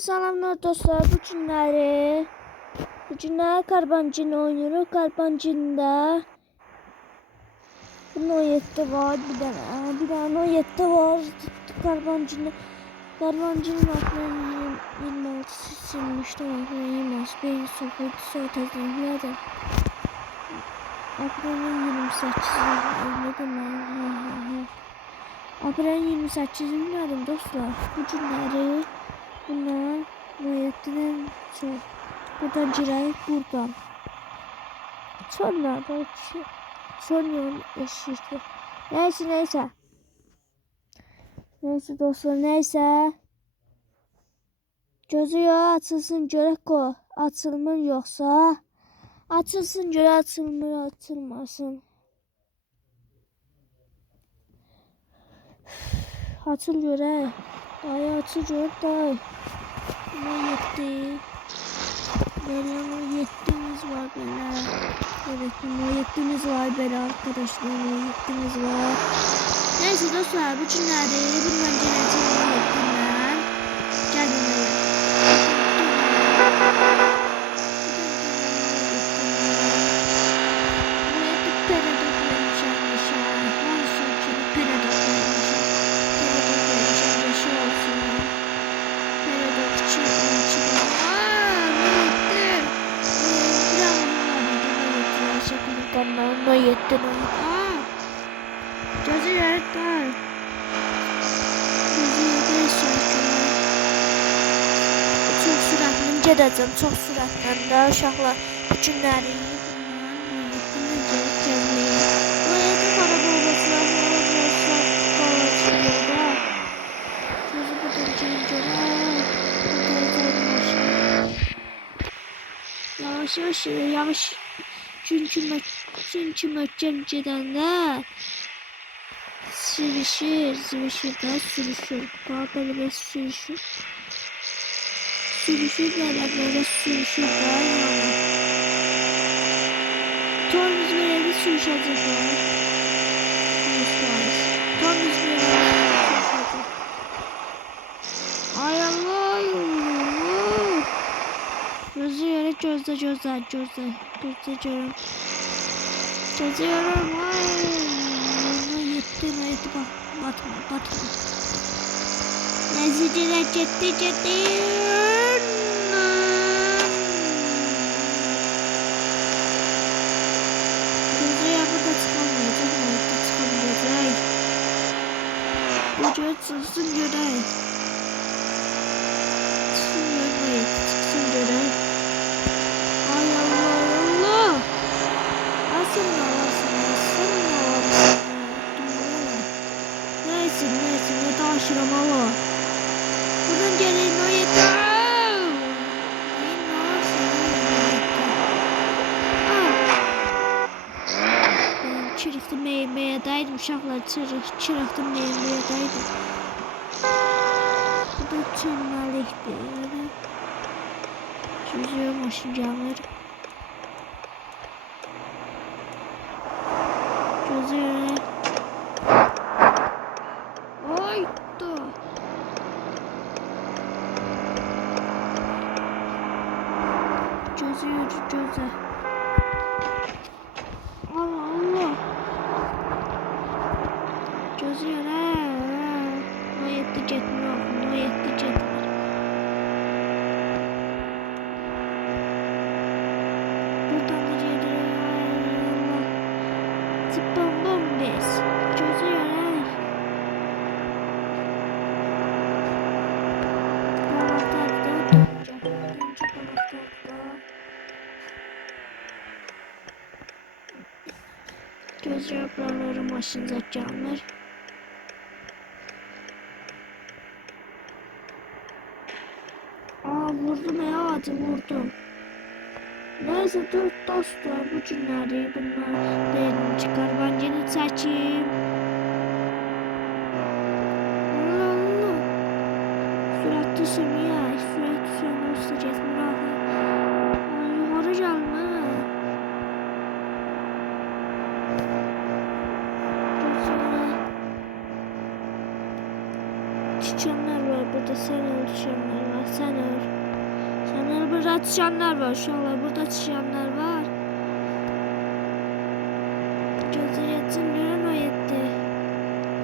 Selamlar dostlar, bu günləri Karbancini oynuyoruz. Karbancində bunun 17 var, bir tane 17 var. Karbancinin aklını 26 silmiştim, aklını 26 bir sohbeti sohbeti Aprelin 28 Aprelin 28 bilmiyorum dostlar. Bu günləri bunlar niyetinden çok. Buradan gireyim buradan. Sonra da son yol eşitli. Neyse. Neyse dostlar neyse. Gözü ya açılsın görek o. Açılmır yoksa. Açılsın göre açılmır açılmasın. Açıl göre. Dayı açıl göre dayı. Ne yetti? Böyle yettiniz var böyle. Evet ne yettiniz var böyle arkadaşlar. Ne yettiniz var. Neyse dostlar bu günlerde bundan cennetin yettiğinden geldim yetti. Gözü yarattı. Çok süratli gedəcəm, çox süratlə də uşaqlar bu günləri yavaş çünkü möhkəm gedəndə sürüşür böyle bir sürüşür böyle sürüşür da yani tornuz böyle bir sürüşecek tornuz böyle bir sürüşecek ay Allah gözü yere gözle yetti batma neziciler ciddi gözüye burada çıkamayacak bu göz çıksın göre ay Allah asıl Neyse ne daha aşıramalı. Buradan gelin o yeter. Ben çırıktı meyveyedeydim uşaklar çırıktı meyveyedeydim. Bu da çınmalıktı. Yüzüyor maşıncanları. Gözüyor. Gözü. Allah. Gözü yara. O yetti getmir. Buradan da geliyor. Allah. Zıppam bez. Gözü yara. Göz yaprakları maşınıza canlar. Vurdum ya vurdum. Neyse dur dostlar bu günləri bunlar değilim çıkar bancını çəkeyim. Allah. Süratli sürmüyor. Süratli sürmüyor. Getmir axı. Yuxarı gəlmə. Düşenler var burada, sen öl düşenler var, sen öl. Burada çişanlar var uşaqlar. Burada çişanlar var. Gözləyəcəm görən o yetdi.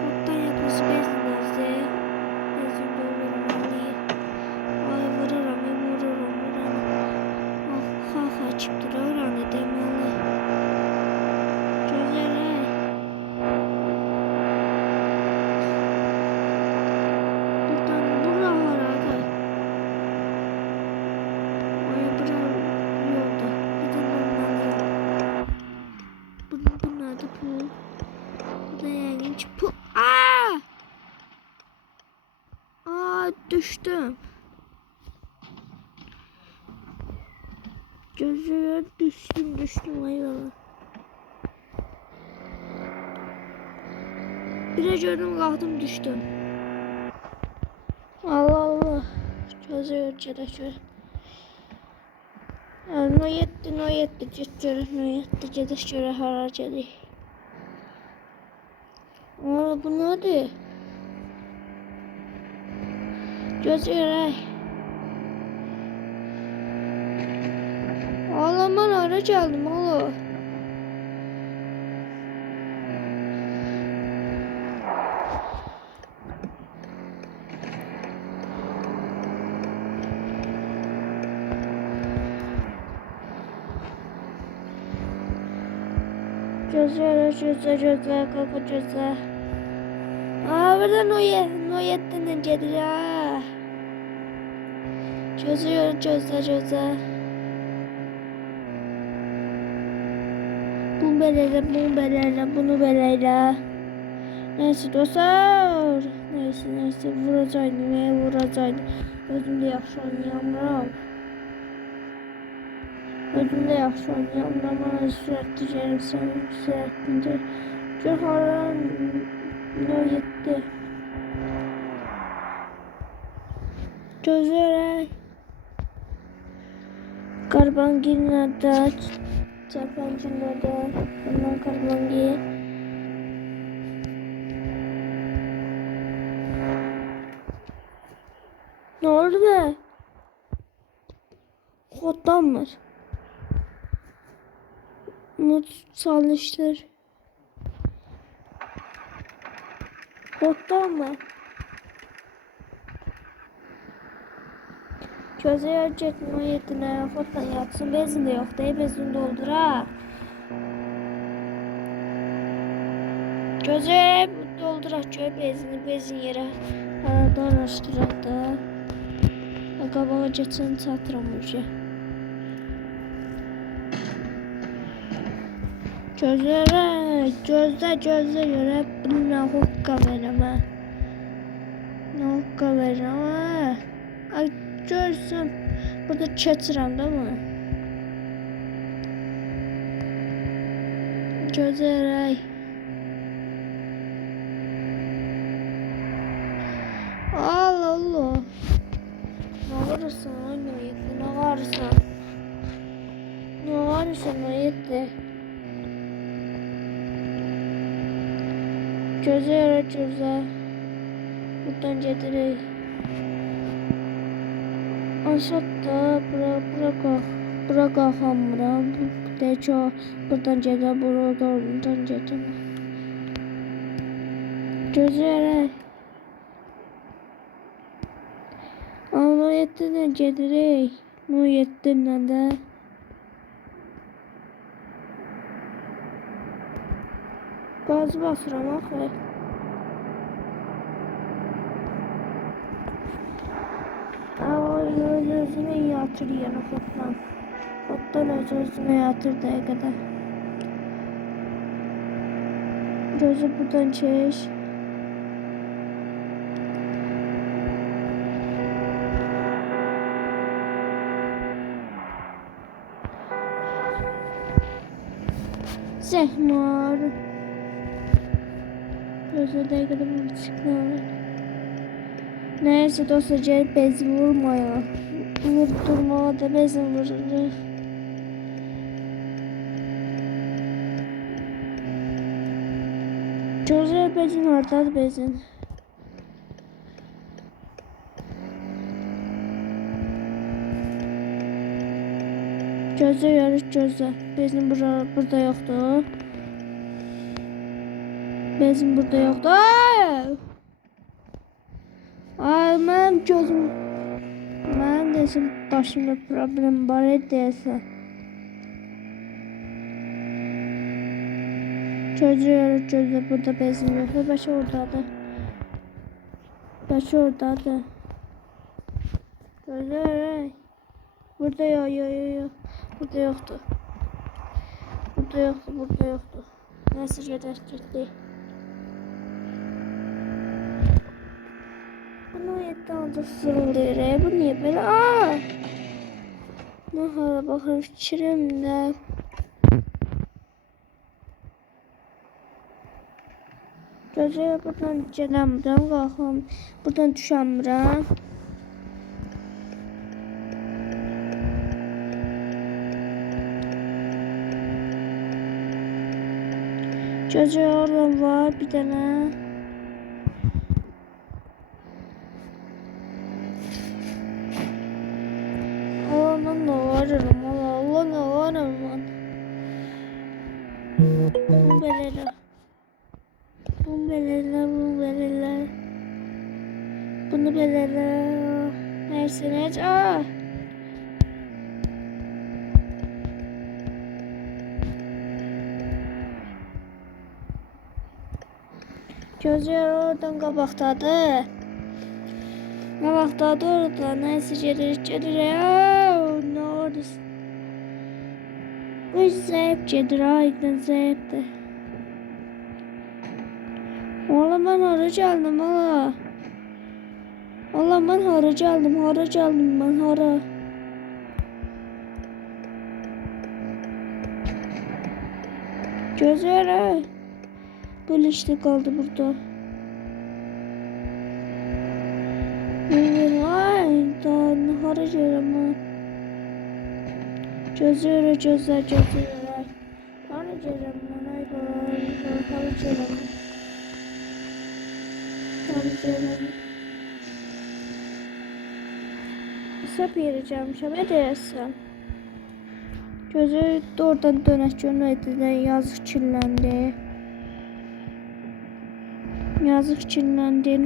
Hotdan yapısı bezmezdi. Bezim doldurmalı. Ay vururam, vururam. Ha çıktı oranı demeli. Gözələ. Buradan bura var abi. Ay bura yolda. Bir de normal yol. Bunun adı bu. Bu da yani bu. Düştüm. Gözüme düştüm hayvan. Bir gördüm kalktım düştüm. Allah. Gözüme şöyle. No yetti cede şöyle harcadı. Bu nedir? Gözüme. Ağlaman araç aldım oğlum. Gözler kaka gözler. Buradan o yettinin gelir ha. Gözler. Bunu beleyle. Neyse dostlar. Neyse vuracağım. Özümde yaxşı oynayamıram. Ama sürekli gelim senin sürekli. Çok haram no yetti. Gözler. Karbangil nerede? Çarpancı nerede? Bundan karbangil. Ne oldu be? Koddan var. Not salmışlar. Koddan var. Gözü çekme yetine fotdan yatsın. Bezin de yok değil. Bezin doldur ha. Gözü doldurak bezin yere. Aradan açtırak da. Qabağa geçən çatıramış. Gözlə görə bununla hokka verəm ha. Ay görsəm burada keçirəm da mı? Gözlə. Allah. Ne varsa o yetti. Gözə. Buradan gedirək. Aşağıda bura qalxamıram. Deyək ki, buradan gedə, buradan gedə. Gözə. Ama yetten gedirək. No yettinlə də. Gaz basıram axı. Özümə yatır yana xotdan. Xotdan özümə yatır dəqiqədə. Gözü buradan çək. Zəhmar. Gözü dəqiqədə bunu çıxlar. Neyse dostlar gelip bezi vurmaya. Vurdurmaya da bezi vurur. Gözü bezin ortadır bezin. Gözle yarış gözle. Bezin burada yoktu. Bezin burada yoktu. Ay benim gözüm. Ben desin başımda problem var deyəsən. Gözle burada bezin yoktu. Belki oradadır. Belki oradadır. Gözle. Burada yok. Burada yoktu. Burada yoktu. Neyse gedək getdik. Bunu yetten da sırılır. Bu niye böyle? Hala bakın fikrimde. Gözle buradan geləmirəm, qalxım. Buradan düşəmirəm. Gözle oradan var bir tane. Allah'ın ne varırım, Allah'ın ne varırım. Bunu verirler. Bunu verirler. Neyse neyse. Gözler oradan qabaqdadır. Qabaqdadır orada. Neyse gedir. Ne oldu? Bu iş zayıf gedir. Ayıqdan zayıfdır. Oğlum ben hara geldim hala. Allah ben hara geldim ben hara. Gözler böyle işte kaldı burada. Vay daha ne hara geldim ben. Gözler. Hara geldim ben ay hara geldim. Hesap vereceğim şöyle dersen. Gözü doğrudan dönek yönetiden yazık kirlendi.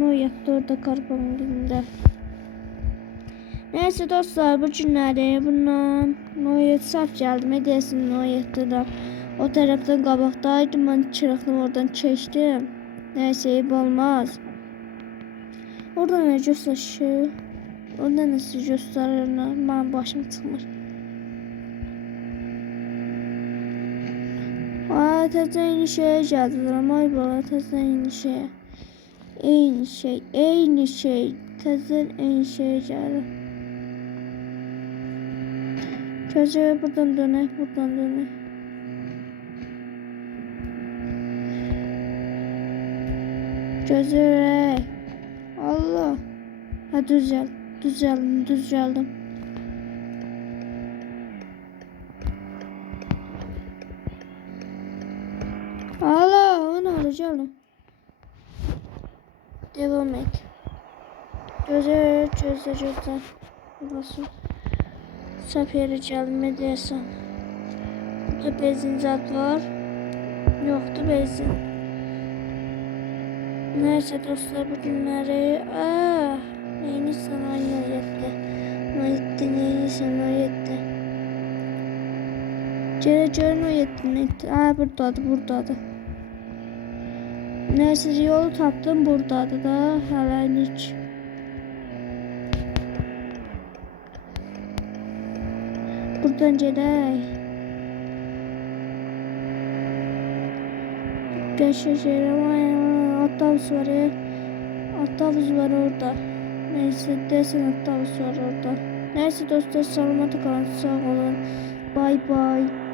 Ne yaptı orada karbanın dibinde. Neyse dostlar bu günləri bundan Noyet sap geldim edesin Noyet'de de o taraftan qabaqdaydım ben çıraqdım oradan çektim. Neyse eyb olmaz. Orada ne göstəşir? Orada nəsə göstərir? Mənim başım çıxmır. Təzə eyni şeye gəldim. Ay bala təzə eyni şeye. Eyni şey. Təzə eyni şeye gəlir. Gözə buradan dönək. Gözə. Allah. Ha düz geldim. Allah onu alacağım. Devam et. Gözle. Burası. Safiyeri gelme diyorsan. Burada benzin zat var. Yoktu benzin. Neyse dostlar bu günleri. Neyini sanayi yetti. Neyini sanayi yetti. Görün o yetti. Buradadır. Neyse yolu tapdım buradadır da. Hələlik. Buradan gedək. Geçeceğim. Otobüs var orada. Neyse desin otobüs var orada. Neyse dostlar selamat kalın, sağ olun. Bye bye.